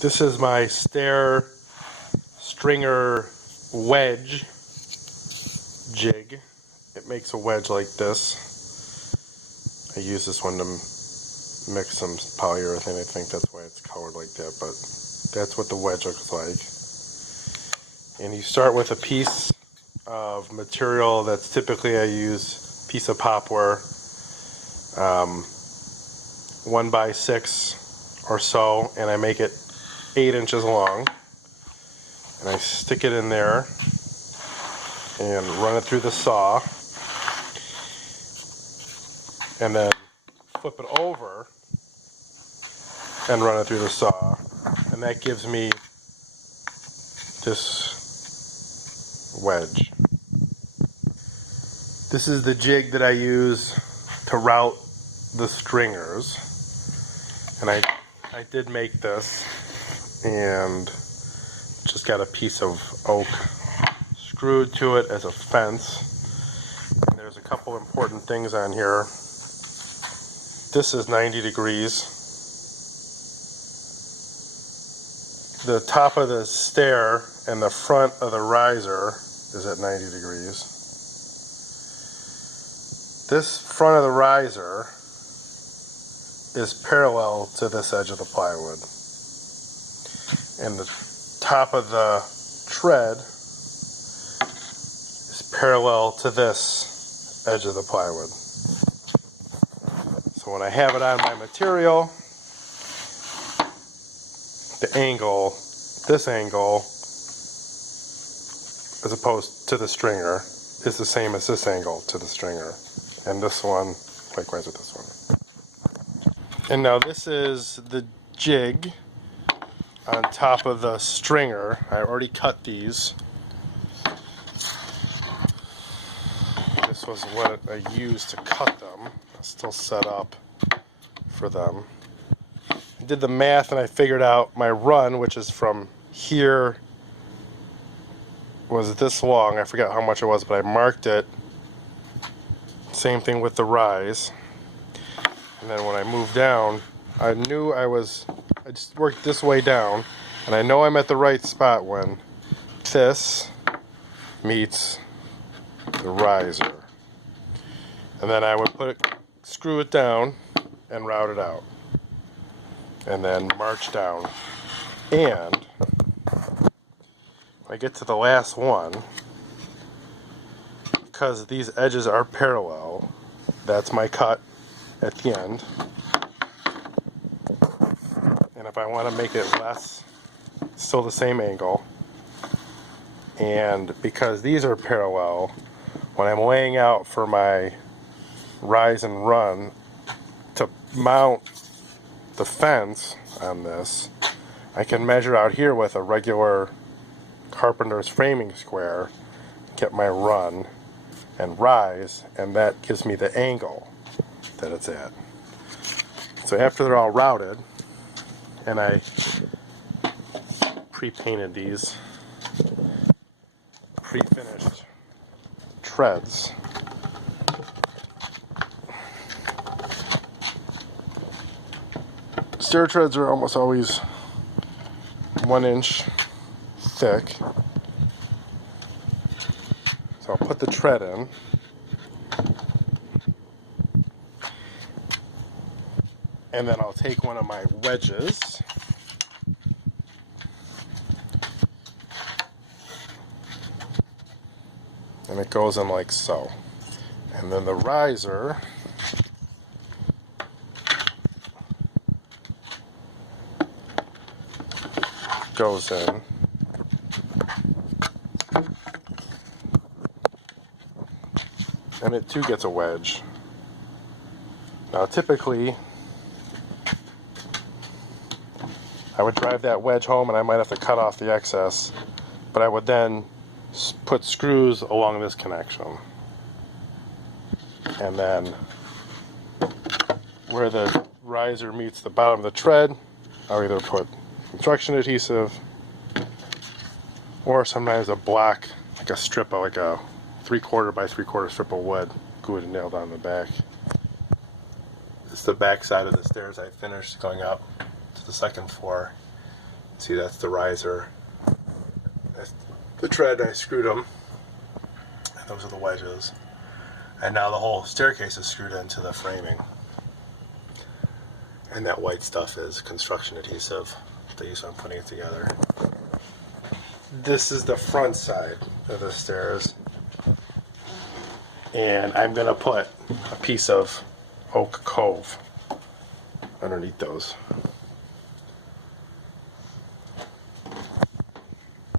This is my stair stringer wedge jig. It makes a wedge like this. I use this one to mix some polyurethane. I think that's why it's colored like that, but that's what the wedge looks like. And you start with a piece of material that's typically I use a piece of poplar, 1x6 or so, and I make it 8 inches long, and I stick it in there and run it through the saw, and then flip it over and run it through the saw, and that gives me this wedge. This is the jig that I use to route the stringers, and I did make this and just got a piece of oak screwed to it as a fence. And there's a couple important things on here. This is 90 degrees. The top of the stair and the front of the riser is at 90 degrees. This front of the riser is parallel to this edge of the plywood. And the top of the tread is parallel to this edge of the plywood. So when I have it on my material, the angle, this angle, as opposed to the stringer, is the same as this angle to the stringer. And this one, likewise with this one. And now this is the jig on top of the stringer. I already cut these. This was what I used to cut them. It's still set up for them. I did the math and I figured out my run, which is from here, was this long. I forgot how much it was, but I marked it. Same thing with the rise. And then when I moved down, I knew I just worked this way down, and I know I'm at the right spot when this meets the riser. And then I would screw it down and route it out. And then march down. And when I get to the last one, because these edges are parallel, that's my cut at the end. And if I want to make it less, still the same angle, and because these are parallel, when I'm laying out for my rise and run to mount the fence on this, I can measure out here with a regular carpenter's framing square, get my run and rise, and that gives me the angle that it's at. So after they're all routed, and I pre-painted these pre-finished treads, stair treads are almost always 1 inch thick. So I'll put the tread in. And then I'll take one of my wedges and it goes in like so. And then the riser goes in. And it too gets a wedge. Now typically I would drive that wedge home and I might have to cut off the excess, but I would then put screws along this connection. And then where the riser meets the bottom of the tread, I'll either put construction adhesive or sometimes a block, like a strip of like a 3/4 by 3/4 strip of wood, glued and nailed on the back. This is the back side of the stairs I finished going up to the second floor. See, that's the riser. That's the tread. I screwed them. And those are the wedges. And now the whole staircase is screwed into the framing. And that white stuff is construction adhesive they use on putting it together. This is the front side of the stairs. And I'm going to put a piece of oak cove underneath those.